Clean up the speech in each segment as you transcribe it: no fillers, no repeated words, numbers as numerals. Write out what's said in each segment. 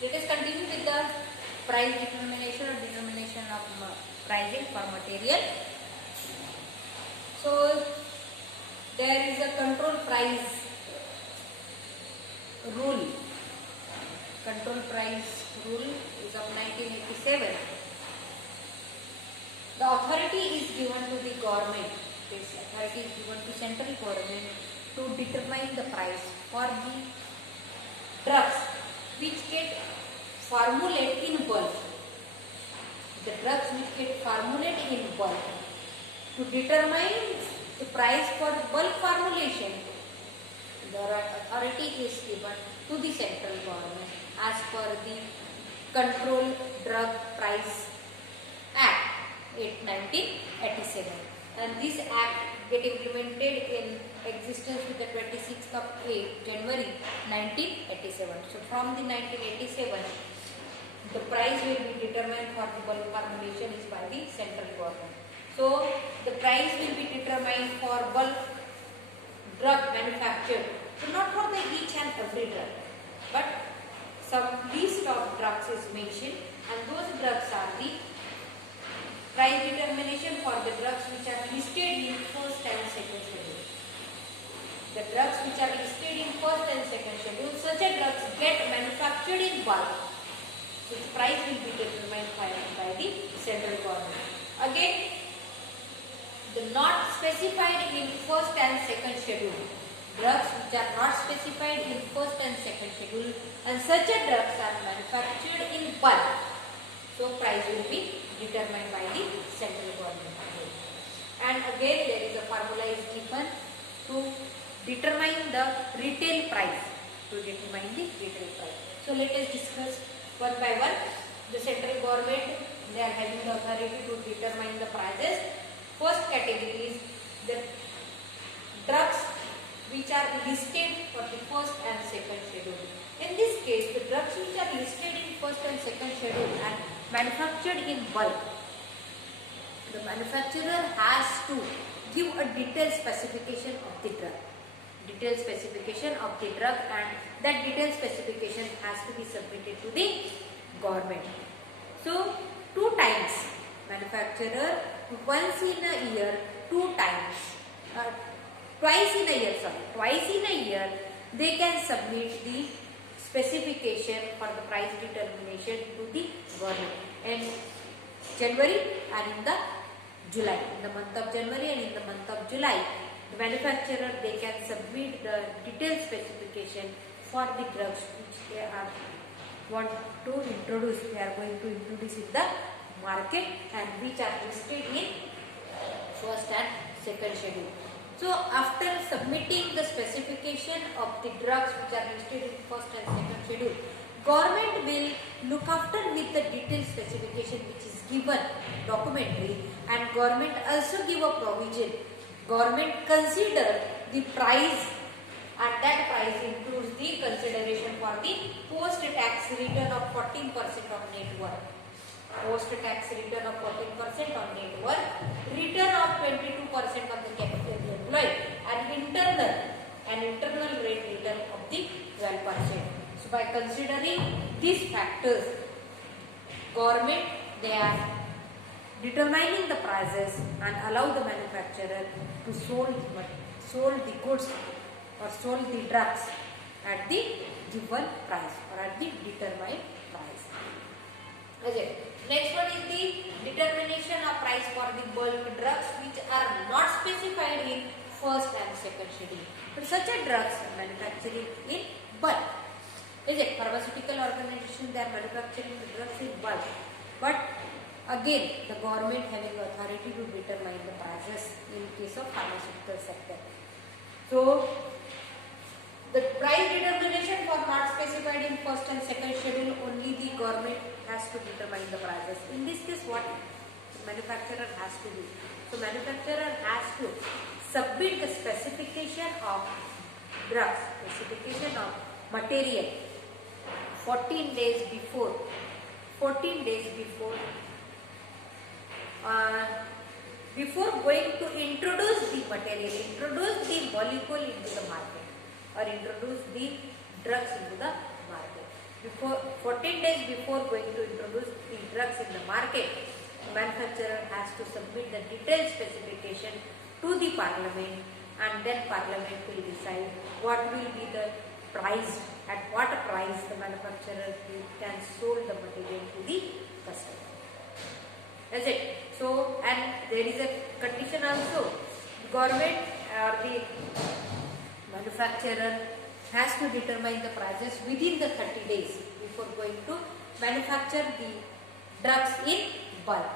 Let us continue with the price determination or determination of pricing for material. So there is a control price rule. Control price rule is of 1987. The authority is given to the government. This authority is given to central government to determine the price for the drugs which get formulated in bulk. The drugs which get formulated in bulk. To determine the price for bulk formulation, the authority is given to the central government as per the Control Drug Price Act 1987, and this act get implemented in existence with the 26th of January 1987. So from the 1987, the price will be determined for the bulk formulation is by the central government. So the price will be determined for bulk drug manufactured, so not for the each and every drug, but some list of drugs is mentioned, and those drugs are the price determination for the drugs which are listed in first and second schedule. The drugs which are listed in first and second schedule, such a drugs get manufactured in bulk. So its price will be determined by the central government. Again, the not specified in first and second schedule. Drugs which are not specified in first and second schedule, and such a drugs are manufactured in bulk. So price will be determined by the central government. And again there is a formula is given to determine the retail price. So let us discuss one by one. The central government, they are having the authority to determine the prices. First category is the drugs which are listed for the first and second schedule. In this case, the drugs which are listed in first and second schedule and manufactured in bulk, the manufacturer has to give a detailed specification of the drug. And that detailed specification has to be submitted to the government. So, two times manufacturer, once in a year, twice in a year, they can submit the specification for the price determination to the government. In January and in the July, in the month of January and in the month of July, the manufacturer, they can submit the detailed specification for the drugs which they are going to introduce in the market and which are listed in first and second schedule. So after submitting the specification of the drugs which are listed in first and second schedule, government will look after with the detailed specification which is given documentary, and government also give a provision. Government consider the price, and that price includes the consideration for the post-tax return of 14% of net worth. Post-tax return of 14% on net worth, return of 22% of the capital employed, and internal rate return of the 12%. So by considering these factors, government, they are determining the prices and allow the manufacturer to sold the goods or sold the drugs at the given price or at the determined price. Okay. Next one is the determination of price for the bulk drugs which are not specified in first and second schedule. But such a drugs are manufacturing in bulk. Is it pharmaceutical organization, they are manufacturing the drugs in bulk. But again, the government having authority to determine the prices in case of pharmaceutical sector. So the price determination for not specified in first and second schedule, only the government has to determine the prices. In this case, what the manufacturer has to do? So manufacturer has to submit the specification of drugs, specification of material 14 days before going to introduce the material, introduce the molecule into the market or introduce the drugs into the market. before 14 days before going to introduce the drugs in the market, the manufacturer has to submit the detailed specification to the parliament, and then parliament will decide what will be the price, at what price the manufacturer can sold the material to the customer. Is it? So, and there is a condition also. Government or the manufacturer has to determine the prices within the 30 days before going to manufacture the drugs in bulk.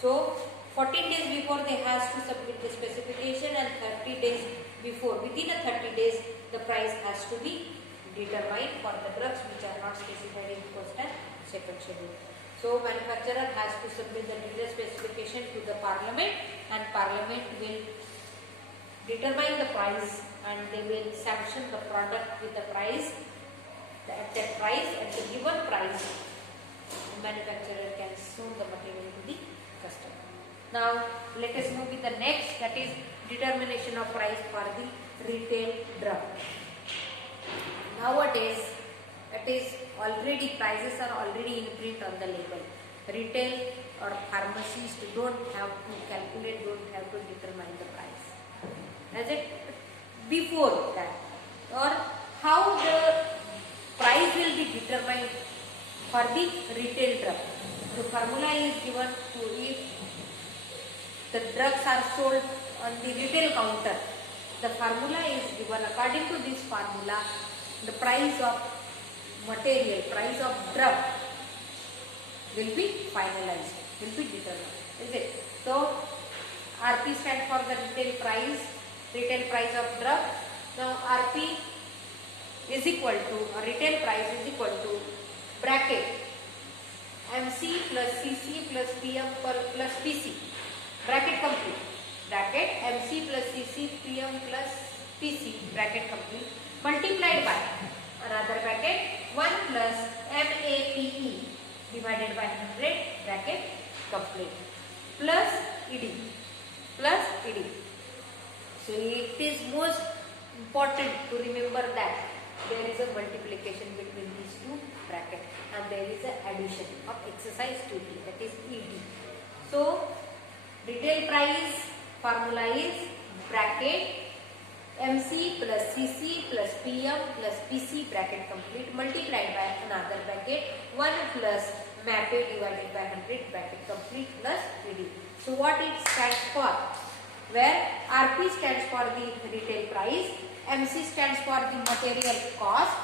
So, 14 days before they has to submit the specification, and 30 days before, within a 30 days, the price has to be determined for the drugs which are not specified in first and second schedule. So, manufacturer has to submit the detailed specification to the parliament, and parliament will determine the price, and they will sanction the product with the price, at that price, at the given price, the manufacturer can sell the material to the customer. Now, let us move with the next, that is determination of price for the retail drug. Nowadays, it is already, prices are already in print on the label. Retail or pharmacists don't have to calculate, don't have to determine the price. As it before that, or how the price will be determined for the retail drug. The formula is given to, if the drugs are sold on the retail counter, the formula is given. According to this formula, the price of material, price of drug will be finalized, will be determined. Is it? So, RP stands for the retail price of drug. Now, RP is equal to, or retail price is equal to bracket MC plus CC plus PM plus PC. Bracket complete. Bracket MC plus CC PM plus PC. Bracket complete. Multiplied by another bracket 1 plus MAPE divided by 100. Bracket complete. Plus ED. Plus ED. So, it is most important to remember that there is a multiplication between these two brackets, and there is an addition of exercise duty, that is ED. So, retail price formula is bracket MC plus CC plus PM plus PC bracket complete multiplied by another bracket 1 plus MAPE divided by 100 bracket complete plus ED. So, what it stands for? Where RP stands for the retail price, MC stands for the material cost,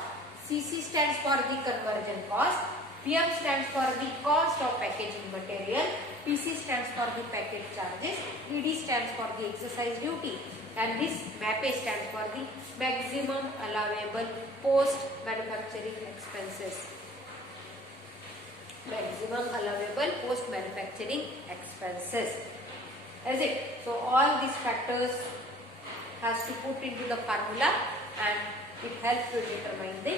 CC stands for the conversion cost, PM stands for the cost of packaging material, PC stands for the packet charges, ED stands for the exercise duty, and this MAPE stands for the maximum allowable post manufacturing expenses. Maximum allowable post manufacturing expenses. Is it? So, all these factors has to put into the formula, and it helps to determine the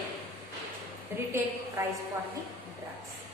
retail price for the drugs.